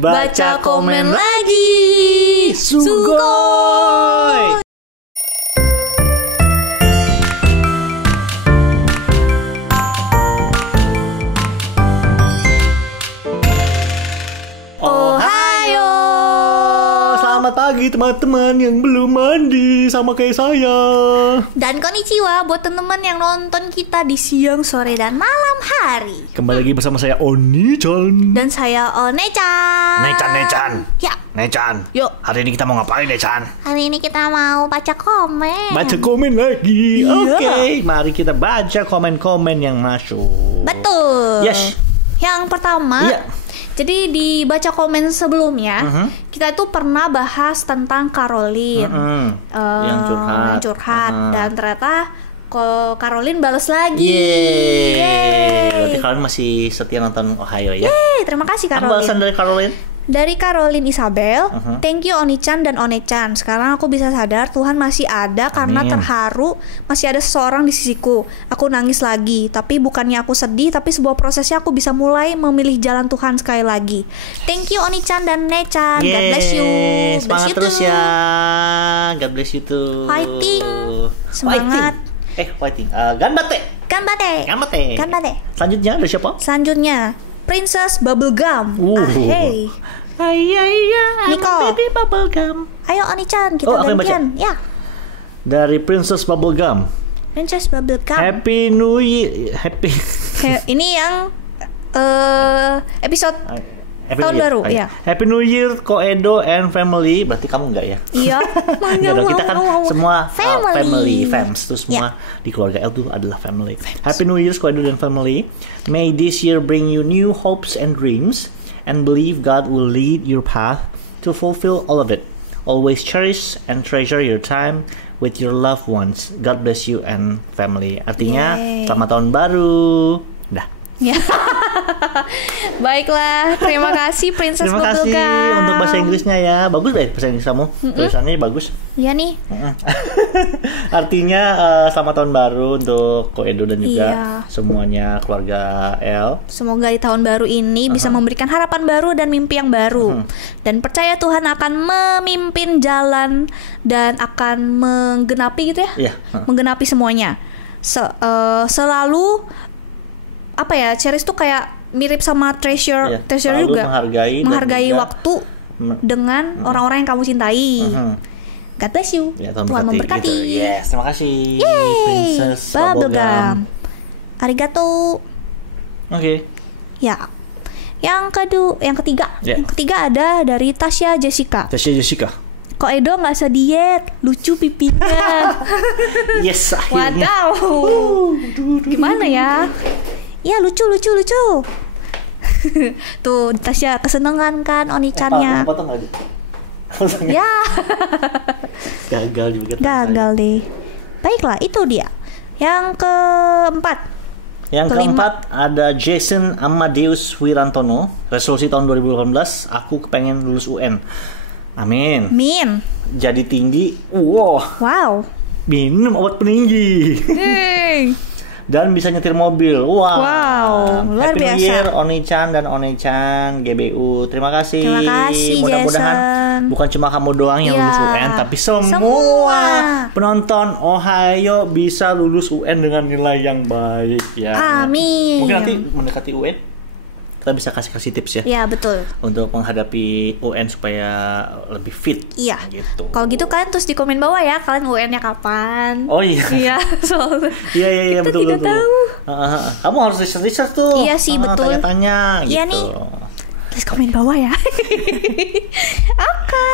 Baca komen lagi. Sugoi. Ohayo. Selamat pagi teman-teman yang belum mandi sama kayak saya. Dan konnichiwa buat teman-teman yang nonton kita di siang, sore, dan malam hari. Kembali lagi bersama saya Oni-chan. Dan saya One-chan. Nechan. Ya, Nechan. yuk. Hari ini kita mau ngapain, Nechan? Hari ini kita mau baca komen. Baca komen lagi. Iya. Oke, mari kita baca komen-komen yang masuk. Betul. Yes. Yang pertama, Iya. jadi di baca komen sebelumnya, kita itu pernah bahas tentang Caroline. Yang curhat. Dan ternyata Caroline balas lagi. Yeay. Berarti kalian masih setia nonton Ohayo ya? Yeay, terima kasih Apa Caroline. balasan dari Caroline? Dari Caroline Isabel, thank you Oni-chan dan One-chan. Sekarang aku bisa sadar Tuhan masih ada karena Amin. terharu masih ada seseorang di sisiku. Aku nangis lagi, tapi bukannya aku sedih, tapi sebuah prosesnya aku bisa mulai memilih jalan Tuhan sekali lagi. Thank you Oni-chan dan Ne-chan. God bless you. Bless Semangat you terus too. ya. God bless you too. Fighting. Semangat. Fighting. Ganbate. Ganbate. Selanjutnya ada siapa? Selanjutnya Princess Bubblegum. Hey. Nico. Baby bubblegum. Ayo Oni-chan, kita Oh, aku yang baca. gantian. Ya, Dari Princess Bubblegum. Princess Bubblegum. Happy New Year. Ini yang episode tahun baru, ya. Happy New Year Koedo and family. Berarti kamu enggak ya? Iya. Enggak dong, kita kan semua family, fams. Itu semua di keluarga L tuh adalah family. Happy New Year Koedo dan family. May this year bring you new hopes and dreams, and believe God will lead your path to fulfill all of it. Always cherish and treasure your time with your loved ones. God bless you and family. Artinya, Yay. selamat tahun baru. Dah. Ya. Baiklah, terima kasih Princess Terima kasih Bubblegum. untuk bahasa Inggrisnya ya. Bagus deh bahasa Inggris kamu. Tulisannya bagus. Iya nih. Artinya selamat tahun baru untuk Koedo dan juga Iya. semuanya keluarga L. Semoga di tahun baru ini bisa memberikan harapan baru dan mimpi yang baru. Dan percaya Tuhan akan memimpin jalan dan akan menggenapi gitu ya. Iya. Menggenapi semuanya. Selalu apa ya? Cherish tuh kayak mirip sama treasure. Iya, Treasure selalu juga menghargai dan juga waktu dengan orang-orang yang kamu cintai. God bless you. Ya, Tuhan memberkati. Gitu. Yes, terima kasih. Yeay, Princess Bubblegum. Arigato. Oke. Ya. Yang ketiga. Ya. Yang ketiga ada dari Tasya Jessica. Tasya Jessica. Kok Edo nggak usah diet, lucu pipinya. Yes, akhirnya. Wadaw. Gimana ya? Ya lucu. Tuh Tasya kesenangan kan Oni-channya. Potong lagi. Ya. Gagal juga. Gagal deh. Baiklah, itu dia. Yang keempat. Yang Kelima. keempat ada Jason Amadeus Wirantono. Resolusi tahun 2018, aku kepengen lulus UN. Amin. Min. Jadi tinggi. Wow. Minum obat peninggi. Dan bisa nyetir mobil. Wow, luar Happy biasa. New Year Oni-chan dan One-chan GBU. Terima kasih. Terima kasih, Mudah-mudahan Jason. bukan cuma kamu doang yang Iya. lulus UN, tapi semua penonton Ohayo bisa lulus UN dengan nilai yang baik ya. Amin. Mungkin nanti mendekati UN kita bisa kasih tips ya. Ya betul. Untuk menghadapi UN supaya lebih fit. Iya. Gitu. Kalau gitu kalian terus di komen bawah ya, kalian UN-nya kapan? Oh iya. Iya, soalnya Iya kita betul. tidak tahu. Kamu harus research tuh. Iya sih, betul. Tanya-tanya Iya gitu. nih. Terus komen bawah ya. Oke.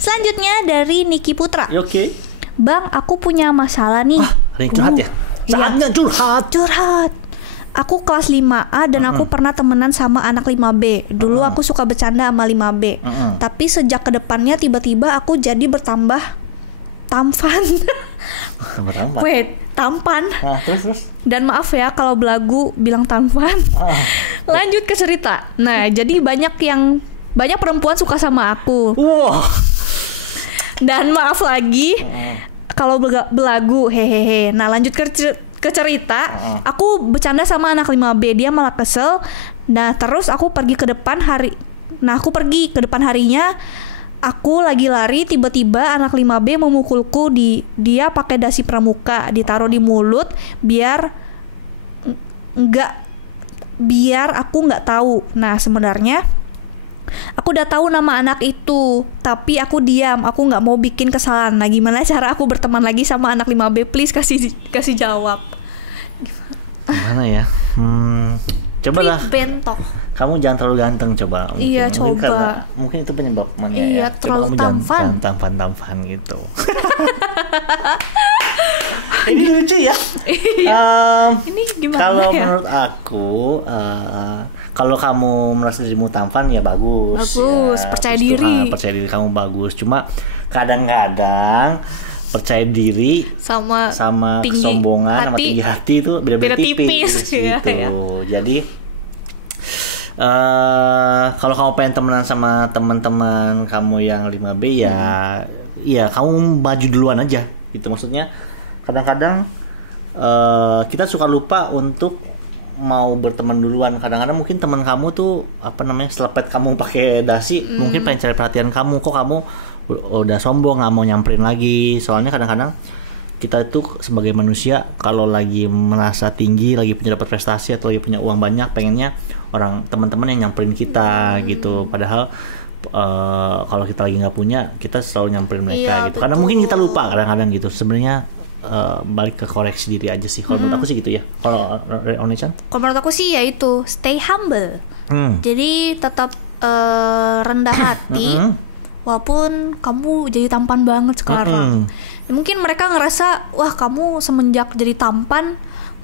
Selanjutnya dari Niki Putra. Ya, oke. Bang, aku punya masalah nih. Ada yang curhat ya? Saatnya curhat. Aku kelas 5A dan aku pernah temenan sama anak 5B. Dulu aku suka bercanda sama 5B. Tapi sejak kedepannya tiba-tiba aku jadi bertambah tampan. Tambah-tambah. Wait, tampan. Terus. Dan maaf ya kalau belagu bilang tampan. Lanjut ke cerita. Nah, jadi banyak perempuan suka sama aku. Wow. Dan maaf lagi kalau belagu, hehehe. Nah, lanjut ke cerita. Aku bercanda sama anak 5B, dia malah kesel. Nah, terus aku pergi ke depan hari Nah aku pergi ke depan harinya. Aku lagi lari, tiba-tiba anak 5B memukulku. Dia pakai dasi pramuka, ditaruh di mulut biar aku nggak tahu. Nah sebenarnya aku udah tahu nama anak itu, tapi aku diam. Aku nggak mau bikin kesalahan. Nah gimana cara aku berteman lagi sama anak 5B? Please kasih jawab. Gimana ya? Cobalah. Bentok. Kamu jangan terlalu ganteng coba. Iya, coba. Mungkin itu penyebabnya iya, ya. Terlalu coba kamu jangan tampan gitu. Ini lucu ya. Ini gimana kalau ya? Menurut aku, kalau kamu merasa dirimu tampan ya bagus. Bagus, ya. percaya diri. Percaya diri kamu bagus. Cuma kadang-kadang percaya diri sama kesombongan sama tinggi hati itu beda-beda tipis gitu. Ya. Jadi kalau kamu pengen temenan sama teman-teman kamu yang 5B ya kamu maju duluan aja gitu. Maksudnya kadang-kadang kita suka lupa untuk mau berteman duluan. Kadang-kadang mungkin teman kamu tuh selepet kamu pakai dasi, mungkin pengen cari perhatian kamu. Kok kamu udah sombong nggak mau nyamperin lagi? Soalnya kadang-kadang kita itu sebagai manusia kalau lagi merasa tinggi, lagi punya dapat prestasi atau lagi punya uang banyak, pengennya orang teman-teman yang nyamperin kita gitu. Padahal kalau kita lagi nggak punya, kita selalu nyamperin mereka gitu. Betul. Karena mungkin kita lupa kadang-kadang gitu. Sebenarnya balik ke koreksi diri aja sih. Kalau menurut aku sih gitu ya. Kalau Oni-chan? Kalau menurut aku sih ya itu stay humble. Jadi tetap rendah hati. Walaupun kamu jadi tampan banget sekarang. Mungkin mereka ngerasa, wah kamu semenjak jadi tampan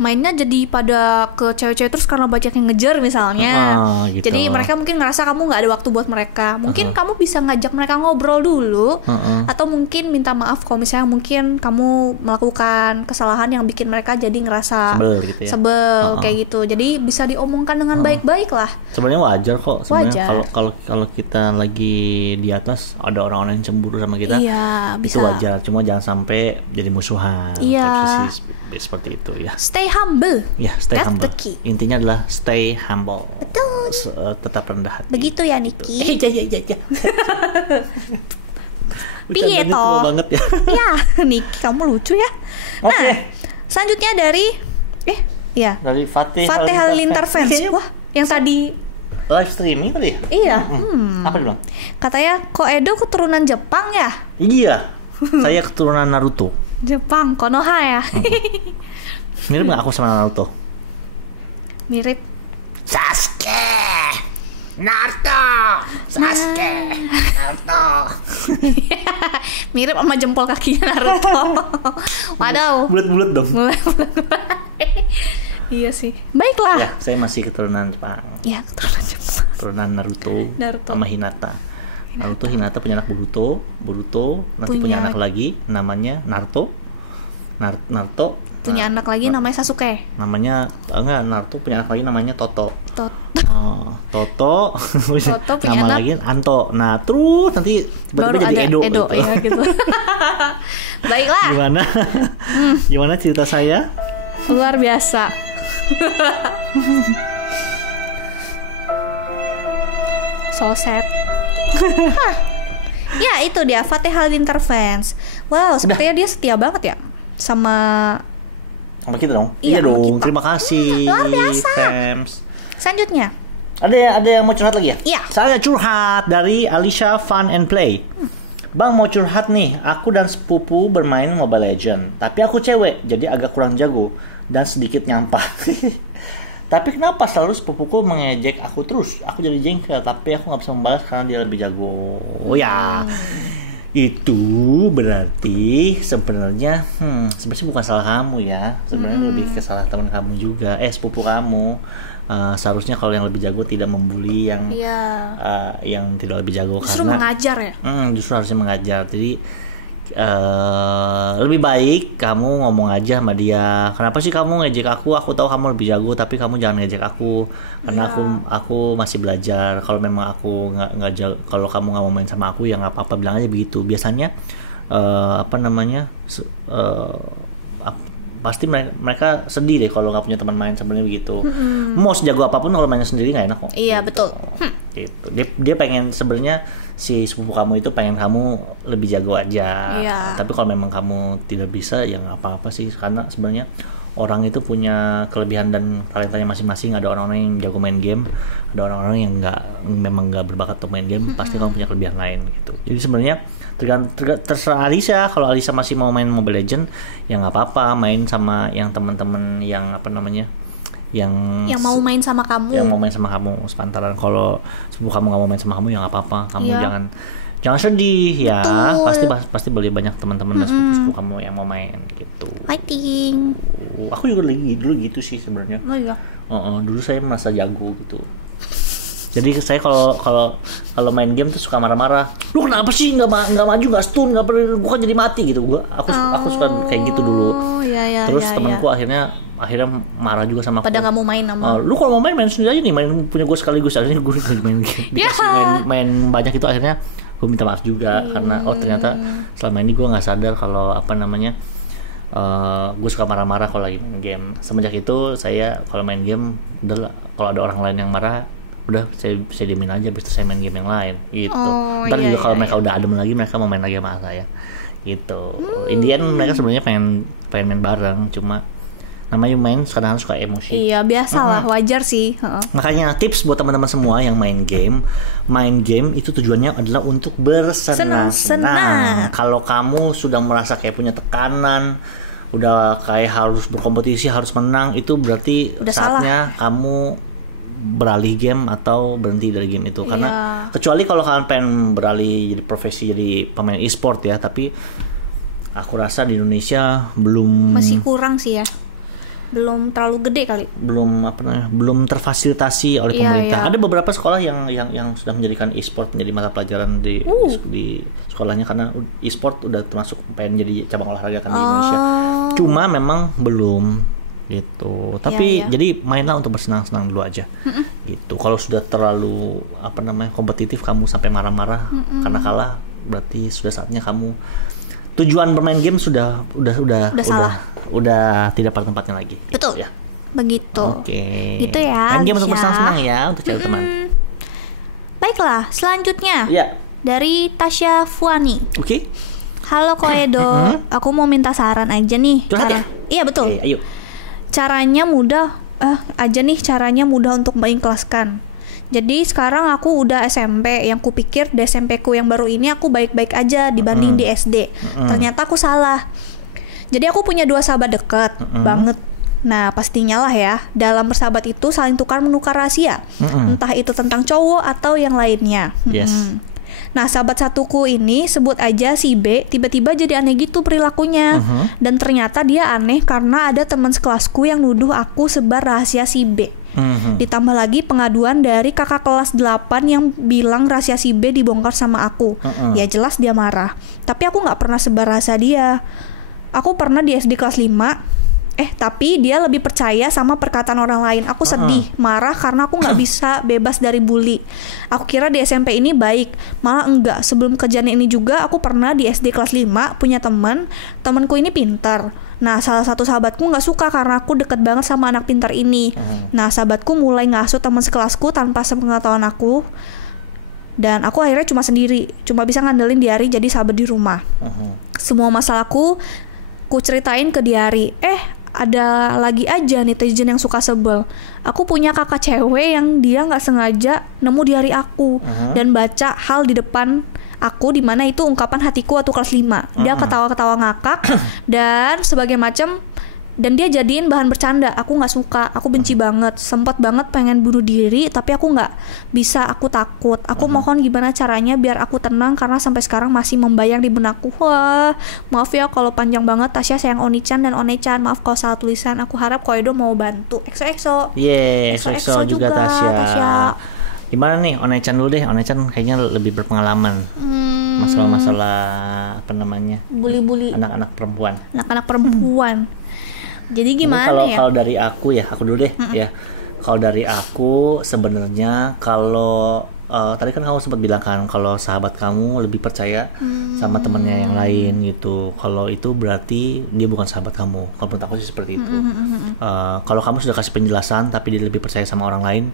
mainnya jadi pada ke cewek-cewek terus karena banyak yang ngejar misalnya. Gitu. Jadi mereka mungkin ngerasa kamu nggak ada waktu buat mereka. Mungkin kamu bisa ngajak mereka ngobrol dulu, atau mungkin minta maaf kalau misalnya mungkin kamu melakukan kesalahan yang bikin mereka jadi ngerasa sebel kayak gitu. Jadi bisa diomongkan dengan baik-baik lah. Sebenarnya wajar kok. Sebenarnya kalau kita lagi di atas ada orang-orang yang cemburu sama kita, itu wajar. Cuma jangan sampai jadi musuhan. Iya. Seperti itu ya. Stay humble. Ya, stay That's humble. The key. Intinya adalah stay humble. Betul. Tetap rendah hati. Begitu ya, Niki. Ya. Piye toh? banget ya. Ya, Niki kamu lucu ya. Nah, selanjutnya dari dari Fatih Halilintar Fans. Wah, yang tadi live streaming tadi ya? Iya. Apa dia bilang? Katanya, kok Edo keturunan Jepang ya? Iya. Saya keturunan Naruto. Jepang, Konoha ya. Mirip nggak aku sama Naruto? Mirip. Sasuke, Naruto, Sasuke, Naruto. Mirip sama jempol kakinya Naruto. Waduh. Bulat-bulat dong. Iya sih. Baiklah. Ya, saya masih keturunan Jepang. Ya, keturunan Jepang. Keturunan Naruto. Sama Hinata. Hinata punya anak Boruto nanti punya anak lagi namanya Naruto punya anak lagi namanya Sasuke. Naruto punya anak lagi namanya Toto Toto punya nama anak lagi Anto. Nah terus nanti tiba-tiba jadi Edo gitu. Ya, gitu. Baiklah. Gimana cerita saya? Luar biasa. So sad. Ya itu dia Fatih Halilintar Fans. Wow, sepertinya dia setia banget ya sama kita dong. Iya dong. Terima kasih. Luar biasa. Fans. Selanjutnya ada yang mau curhat lagi ya? Iya. Saya curhat dari Alicia Fun and Play. Bang mau curhat nih. Aku dan sepupu bermain Mobile Legend. Tapi aku cewek, jadi agak kurang jago dan sedikit nyampah. Tapi kenapa selalu sepupuku mengejek aku terus? Aku jadi jengkel, tapi aku nggak bisa membalas karena dia lebih jago. Oh ya, itu berarti sebenarnya bukan salah kamu ya. Sebenarnya lebih ke salah teman kamu juga. Sepupu kamu. Seharusnya kalau yang lebih jago tidak membuli yang yang tidak lebih jago. Justru karena mengajar ya. Justru harusnya mengajar. Jadi lebih baik kamu ngomong aja sama dia, kenapa sih kamu ngejek aku tahu kamu lebih jago tapi kamu jangan ngejek aku karena aku masih belajar. Kalau memang aku nggak kalau kamu nggak mau main sama aku ya nggak apa-apa, bilang aja begitu. Biasanya pasti mereka sedih deh kalau nggak punya teman main sebenarnya begitu. Mau sejago apapun kalau mainnya sendiri nggak enak kok. Iya, betul. Gitu. Dia pengen sebenarnya si sepupu kamu itu pengen kamu lebih jago aja. Iya. Tapi kalau memang kamu tidak bisa ya nggak apa-apa sih, karena sebenarnya orang itu punya kelebihan dan talentanya masing-masing. Ada orang-orang yang jago main game, ada orang-orang yang memang nggak berbakat untuk main game. Pasti kamu punya kelebihan lain gitu. Jadi sebenarnya terserah Alisa. Kalau Alisa masih mau main Mobile Legend ya nggak apa-apa, main sama yang teman-teman yang apa namanya, yang mau main sama kamu. Yang mau main sama kamu sepantaran. Kalau sepupu kamu nggak mau main sama kamu ya nggak apa-apa. Kamu jangan sedih ya. Pasti boleh banyak teman-teman dan sepupu kamu yang mau main gitu. Fighting. Aku juga dulu gitu sih sebenarnya. Oh iya. Dulu saya merasa jago gitu. Jadi saya kalau main game tuh suka marah-marah. Lu kenapa sih nggak maju, nggak stun, nggak perlu, gua kan jadi mati gitu. Aku suka kayak gitu dulu. Iya, terus temanku akhirnya marah juga sama aku. Pada nggak mau main sama. Lu kalau mau main sendiri aja nih, main punya gue sekaligus. Akhirnya gue main game. Dikasih main banyak itu, akhirnya gue minta maaf juga karena ternyata selama ini gue nggak sadar kalau apa namanya, gue suka marah-marah kalau lagi main game. Semenjak itu saya kalau main game udah, kalau ada orang lain yang marah udah saya diemin aja, habis itu saya main game yang lain gitu. Ntar juga kalau mereka udah adem lagi, mereka mau main lagi sama saya gitu. In the end mereka sebenarnya pengen main bareng, cuma namanya main kadang suka emosi. Iya, biasalah, wajar sih. Makanya tips buat teman-teman semua yang main game itu tujuannya adalah untuk bersenang-senang. Kalau kamu sudah merasa kayak punya tekanan, udah kayak harus berkompetisi, harus menang, itu berarti udah saatnya kamu beralih game atau berhenti dari game itu. Karena kecuali kalau kalian pengen beralih jadi profesi, jadi pemain e-sport ya, tapi aku rasa di Indonesia masih kurang sih ya. Belum terlalu gede kali. Belum terfasilitasi oleh pemerintah. Ada beberapa sekolah yang sudah menjadikan e-sport menjadi mata pelajaran di sekolahnya, karena e-sport udah termasuk pengen jadi cabang olahraga kan di Indonesia. Cuma memang belum gitu. Tapi jadi mainlah untuk bersenang-senang dulu aja. Gitu. Kalau sudah terlalu kompetitif, kamu sampai marah-marah karena kalah, berarti sudah saatnya kamu, tujuan bermain game sudah tidak pada tempatnya lagi. Betul. Gitu ya. Begitu. Oke. Gitu ya. Main game untuk bersenang-senang ya, untuk cari teman. Baiklah, selanjutnya. Ya. Dari Tasya Fuani. Oke. Halo Koedo, aku mau minta saran aja nih. Ya? Iya, betul. Ayo. Caranya mudah untuk mengikhlaskan. Jadi sekarang aku udah SMP, yang kupikir di SMP ku yang baru ini aku baik-baik aja dibanding di SD. Ternyata aku salah. Jadi aku punya 2 sahabat dekat banget. Nah pastinya lah ya, dalam bersahabat itu saling menukar rahasia. Entah itu tentang cowok atau yang lainnya. Yes. Nah sahabat satuku ini, sebut aja si B, tiba-tiba jadi aneh gitu perilakunya. Dan ternyata dia aneh karena ada teman sekelasku yang nuduh aku sebar rahasia si B. Ditambah lagi pengaduan dari kakak kelas 8 yang bilang rahasia si B dibongkar sama aku. Ya jelas dia marah. Tapi aku gak pernah sebar rahasia dia. Aku pernah di SD kelas 5, tapi dia lebih percaya sama perkataan orang lain. Aku sedih, marah karena aku gak bisa bebas dari bully. Aku kira di SMP ini baik, malah enggak. Sebelum kejadian ini juga aku pernah di SD kelas 5 punya temanku ini pintar. Nah salah satu sahabatku gak suka karena aku deket banget sama anak pintar ini. Nah sahabatku mulai ngasuh teman sekelasku tanpa sepengetahuan aku. Dan aku akhirnya cuma bisa ngandelin diary jadi sahabat di rumah. Semua masalahku ku ceritain ke diary. Ada lagi aja netizen yang suka sebel. Aku punya kakak cewek yang dia nggak sengaja nemu diary aku dan baca hal di depan aku, di mana itu ungkapan hatiku waktu kelas 5. Dia ketawa-ketawa ngakak dan sebagai macam, dan dia jadiin bahan bercanda. Aku nggak suka, aku benci banget, sempet banget pengen bunuh diri, tapi aku nggak bisa, aku takut. Aku mohon gimana caranya biar aku tenang karena sampai sekarang masih membayang di benakku. Wah, maaf ya kalau panjang banget. Tasya sayang Oni-chan dan One-chan, maaf kalau salah tulisan. Aku harap Koedo mau bantu. EXO. EXO juga Tasya. Gimana nih One-chan dulu deh. One-chan kayaknya lebih berpengalaman. Masalah-masalah apa namanya? Bully-bully anak-anak perempuan. Jadi gimana ya? Kalau dari aku ya, aku dulu deh ya. Kalau dari aku sebenarnya kalau tadi kan kamu sempat bilang kan kalau sahabat kamu lebih percaya sama temennya yang lain gitu. Kalau itu berarti dia bukan sahabat kamu. Kalau menurut aku sih seperti itu. Kalau kamu sudah kasih penjelasan tapi dia lebih percaya sama orang lain,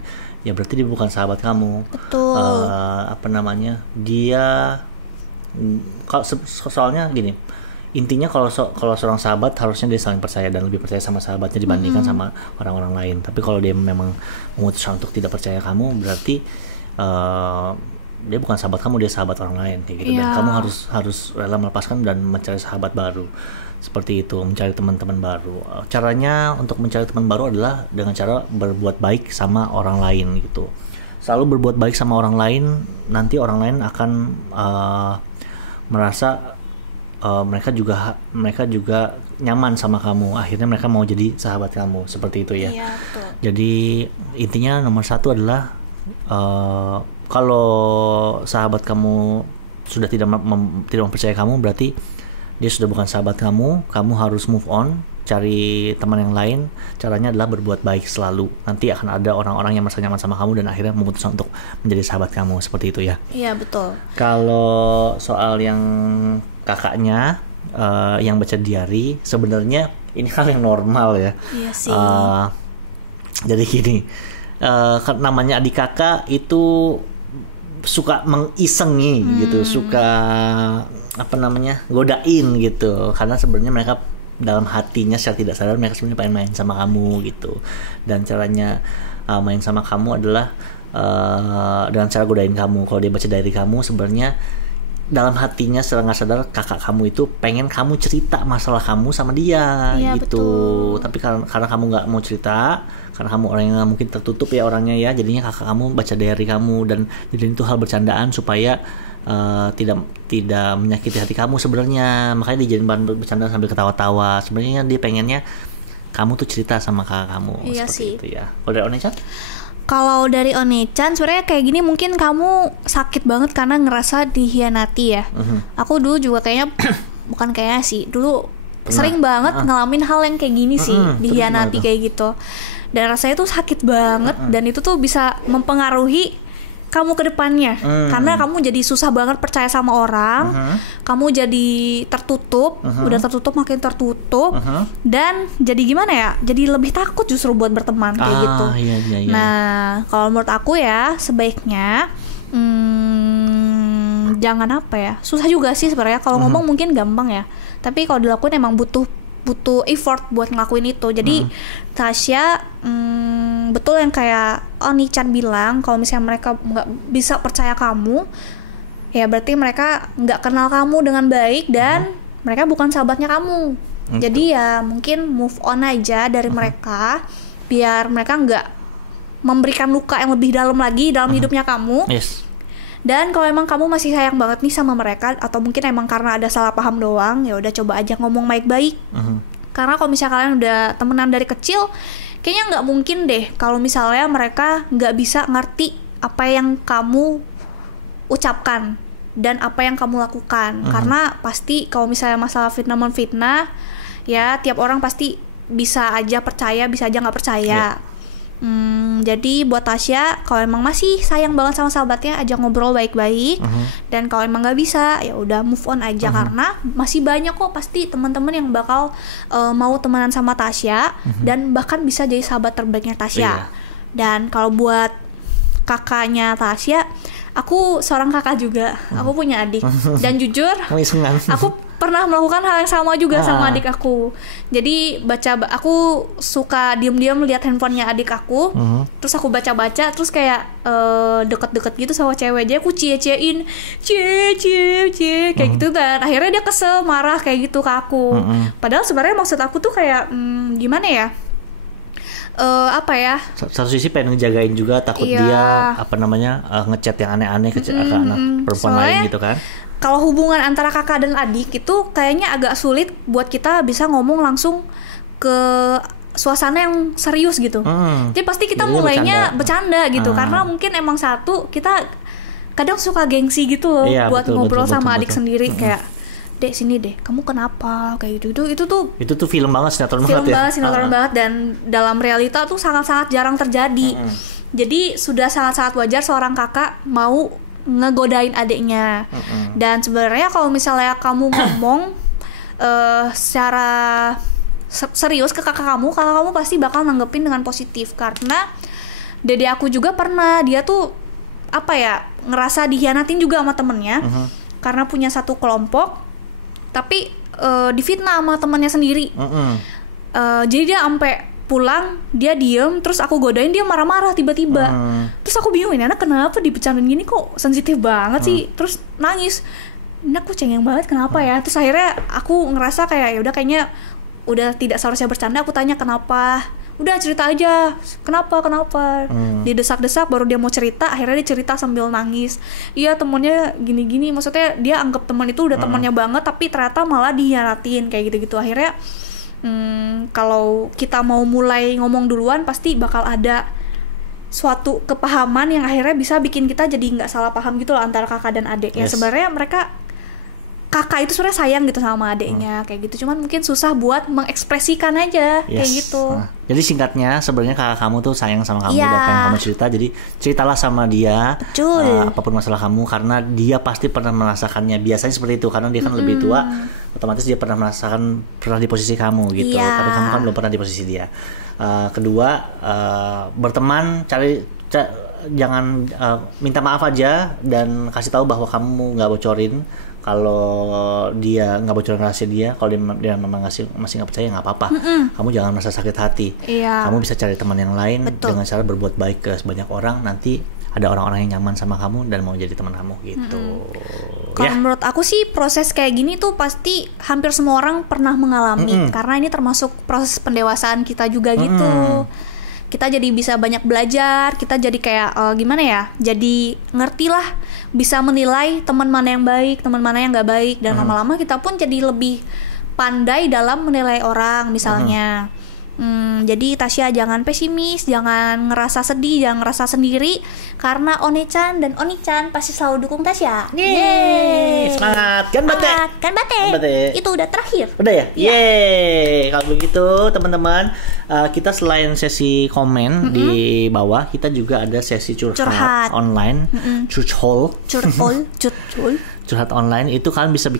ya berarti dia bukan sahabat kamu. Betul. Dia soalnya gini. Intinya kalau seorang sahabat harusnya dia saling percaya dan lebih percaya sama sahabatnya dibandingkan sama orang-orang lain. Tapi kalau dia memang memutuskan untuk tidak percaya kamu, berarti dia bukan sahabat kamu, dia sahabat orang lain kayak gitu. Dan kamu harus rela melepaskan dan mencari sahabat baru. Seperti itu, mencari teman-teman baru. Caranya untuk mencari teman baru adalah dengan cara berbuat baik sama orang lain gitu. Selalu berbuat baik sama orang lain, nanti orang lain akan merasa mereka juga nyaman sama kamu. Akhirnya mereka mau jadi sahabat kamu, seperti itu ya. Iya, betul. Jadi intinya nomor 1 adalah kalau sahabat kamu sudah tidak mempercayai kamu, berarti dia sudah bukan sahabat kamu. Kamu harus move on, cari teman yang lain. Caranya adalah berbuat baik selalu. Nanti akan ada orang-orang yang merasa nyaman sama kamu dan akhirnya memutuskan untuk menjadi sahabat kamu, seperti itu ya. Iya, betul. Kalau soal yang kakaknya yang baca diary, sebenarnya ini hal yang normal ya. Iya sih. Jadi gini, namanya adik kakak itu suka mengisengi gitu, suka godain gitu, karena sebenarnya mereka dalam hatinya secara tidak sadar mereka sebenarnya pengen main sama kamu gitu. Dan caranya main sama kamu adalah dengan cara godain kamu. Kalau dia baca diary kamu, sebenarnya dalam hatinya secara nggak sadar kakak kamu itu pengen kamu cerita masalah kamu sama dia gitu. Betul. Tapi karena kamu nggak mau cerita, karena kamu orang yang mungkin tertutup ya orangnya ya, jadinya kakak kamu baca diary kamu dan jadi itu hal bercandaan supaya tidak menyakiti hati kamu sebenarnya. Makanya dijadiin bahan bercanda sambil ketawa-tawa. Sebenarnya dia pengennya kamu tuh cerita sama kakak kamu. Iya seperti sih. itu ya. Kalau dari One-chan? Kalau dari One-chan sebenarnya kayak gini, mungkin kamu sakit banget karena ngerasa dihianati ya. Aku dulu juga kayaknya bukan kayaknya sih, dulu sering banget ngalamin hal yang kayak gini sih, dihianati kayak gitu. Dan rasanya tuh sakit banget dan itu tuh bisa mempengaruhi kamu ke depannya. Karena kamu jadi susah banget percaya sama orang. Kamu jadi tertutup, udah tertutup makin tertutup. Dan jadi gimana ya? Jadi lebih takut justru buat berteman kayak gitu. Iya. Nah, kalau menurut aku ya sebaiknya jangan apa ya? Susah juga sih sebenarnya. Kalau ngomong mungkin gampang ya. Tapi kalau dilakuin emang butuh effort buat ngelakuin itu. Jadi Tasya betul yang kayak One-chan bilang, kalau misalnya mereka nggak bisa percaya kamu, ya berarti mereka nggak kenal kamu dengan baik dan mereka bukan sahabatnya kamu. Jadi ya mungkin move on aja dari mereka, biar mereka nggak memberikan luka yang lebih dalam lagi dalam hidupnya kamu. Yes. Dan kalau emang kamu masih sayang banget nih sama mereka, atau mungkin emang karena ada salah paham doang, ya udah coba aja ngomong baik-baik. Karena kalau misalnya kalian udah temenan dari kecil, kayaknya nggak mungkin deh kalau misalnya mereka nggak bisa ngerti apa yang kamu ucapkan dan apa yang kamu lakukan. Karena pasti kalau misalnya masalah fitnah, ya tiap orang pasti bisa aja percaya, bisa aja nggak percaya. Jadi buat Tasya, kalau emang masih sayang banget sama sahabatnya, ajak ngobrol baik-baik. Dan kalau emang nggak bisa, ya udah move on aja. Karena masih banyak kok pasti teman-teman yang bakal mau temenan sama Tasya dan bahkan bisa jadi sahabat terbaiknya Tasya. Dan kalau buat kakaknya Tasya, aku seorang kakak juga. Aku punya adik. Dan jujur, aku pernah melakukan hal yang sama juga sama adik aku. Jadi aku suka diam-diam lihat handphonenya adik aku, terus aku baca-baca, terus kayak deket-deket gitu sama cewek aja, aku cie-ciein, cie kayak gitu kan. Akhirnya dia kesel, marah kayak gitu ke aku. Padahal sebenarnya maksud aku tuh kayak gimana ya? Apa ya? Satu sisi pengen ngejagain juga, takut dia ngechat yang aneh-aneh ke anak perempuan lain gitu kan. Kalau hubungan antara kakak dan adik itu kayaknya agak sulit buat kita bisa ngomong langsung ke suasana yang serius gitu. Jadi pasti kita mulainya bercanda gitu. Karena mungkin emang kita kadang suka gengsi gitu loh, buat ngobrol sama adik sendiri. Kayak, "Dek, sini deh, kamu kenapa?" Kayak gitu. Itu tuh film banget, sinetron banget ya. Sinetron banget, dan dalam realita tuh sangat-sangat jarang terjadi. Jadi sudah sangat-sangat wajar seorang kakak mau ngegodain adiknya. Dan sebenarnya kalau misalnya kamu ngomong secara serius ke kakak kamu pasti bakal nanggepin dengan positif. Karena dede aku juga pernah, dia tuh apa ya, ngerasa dihianatin juga sama temennya. Karena punya satu kelompok, tapi difitnah sama temannya sendiri. Jadi dia sampai pulang, dia diem, terus aku godain, dia marah-marah tiba-tiba. Terus aku bingung, ini anak kenapa dibecandain gini, kok sensitif banget sih. Terus nangis, ini aku cengeng banget, kenapa ya. Terus akhirnya aku ngerasa kayak ya udah, kayaknya udah tidak seharusnya bercanda. Aku tanya kenapa, udah cerita aja, kenapa didesak-desak baru dia mau cerita. Akhirnya dia cerita sambil nangis, iya temennya gini-gini, maksudnya dia anggap teman itu udah temannya banget, tapi ternyata malah dihianatin kayak gitu-gitu. Akhirnya kalau kita mau mulai ngomong duluan, pasti bakal ada suatu kepahaman yang akhirnya bisa bikin kita jadi nggak salah paham gitu loh antara kakak dan adik. Ya sebenarnya mereka, kakak itu sebenarnya sayang gitu sama adiknya kayak gitu, cuman mungkin susah buat mengekspresikan aja kayak gitu. Jadi singkatnya sebenarnya kakak kamu tuh sayang sama kamu, udah pengen kamu cerita, jadi ceritalah sama dia. Apapun masalah kamu, karena dia pasti pernah merasakannya. Biasanya seperti itu, karena dia kan lebih tua, otomatis dia pernah merasakan, pernah di posisi kamu gitu. Tapi kamu kan belum pernah di posisi dia. Kedua, berteman, jangan minta maaf aja dan kasih tahu bahwa kamu nggak bocorin. Kalau dia nggak bocorin rahasia dia, kalau dia memang masih nggak percaya, nggak apa-apa. Kamu jangan merasa sakit hati. Kamu bisa cari teman yang lain. Dengan cara berbuat baik ke sebanyak orang. Nanti ada orang-orang yang nyaman sama kamu dan mau jadi teman kamu gitu. Kalau menurut aku sih proses kayak gini tuh pasti hampir semua orang pernah mengalami. Karena ini termasuk proses pendewasaan kita juga gitu. Kita jadi bisa banyak belajar, kita jadi kayak gimana ya, jadi ngerti lah, bisa menilai teman mana yang baik, teman mana yang nggak baik, dan lama-lama kita pun jadi lebih pandai dalam menilai orang misalnya. Jadi Tasya jangan pesimis, jangan ngerasa sedih, jangan ngerasa sendiri, karena One-chan dan Oni-chan pasti selalu dukung Tasya. Yeay, semangat, Ganbate. Itu udah terakhir. Udah ya? Yeay. Kalau begitu teman-teman, kita selain sesi komen di bawah, kita juga ada sesi curhat online, curhat online. Itu kalian bisa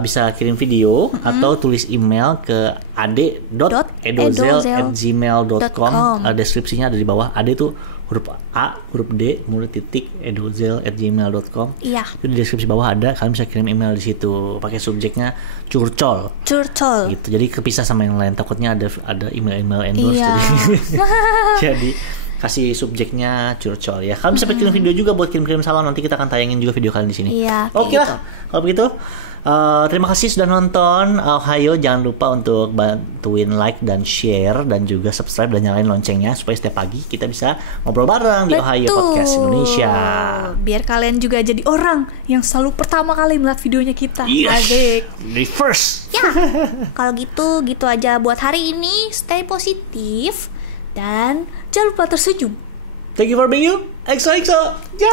bisa kirim video atau tulis email ke ade.edozel@gmail.com. Deskripsinya ada di bawah. Ade itu huruf A, huruf D, kemudian titik, edozel@gmail.com. Itu di deskripsi bawah ada. Kalian bisa kirim email di situ. Pakai subjeknya curcol. Gitu. Jadi kepisah sama yang lain. Takutnya ada email endorse. Jadi kasih subjeknya curcol ya. Kalian bisa kirim video juga buat kirim-kirim salam. Nanti kita akan tayangin juga video kalian di sini. Oke lah. Kalau begitu, terima kasih sudah nonton. Hayo, jangan lupa untuk bantuin like dan share dan juga subscribe dan nyalain loncengnya supaya setiap pagi kita bisa ngobrol bareng di Ohio Podcast Indonesia. Biar kalian juga jadi orang yang selalu pertama kali melihat videonya kita. Asik. The first. Ya. Kalau gitu aja buat hari ini. Stay positif dan jangan lupa tersenyum. Thank you for being you. XOXO. Jane.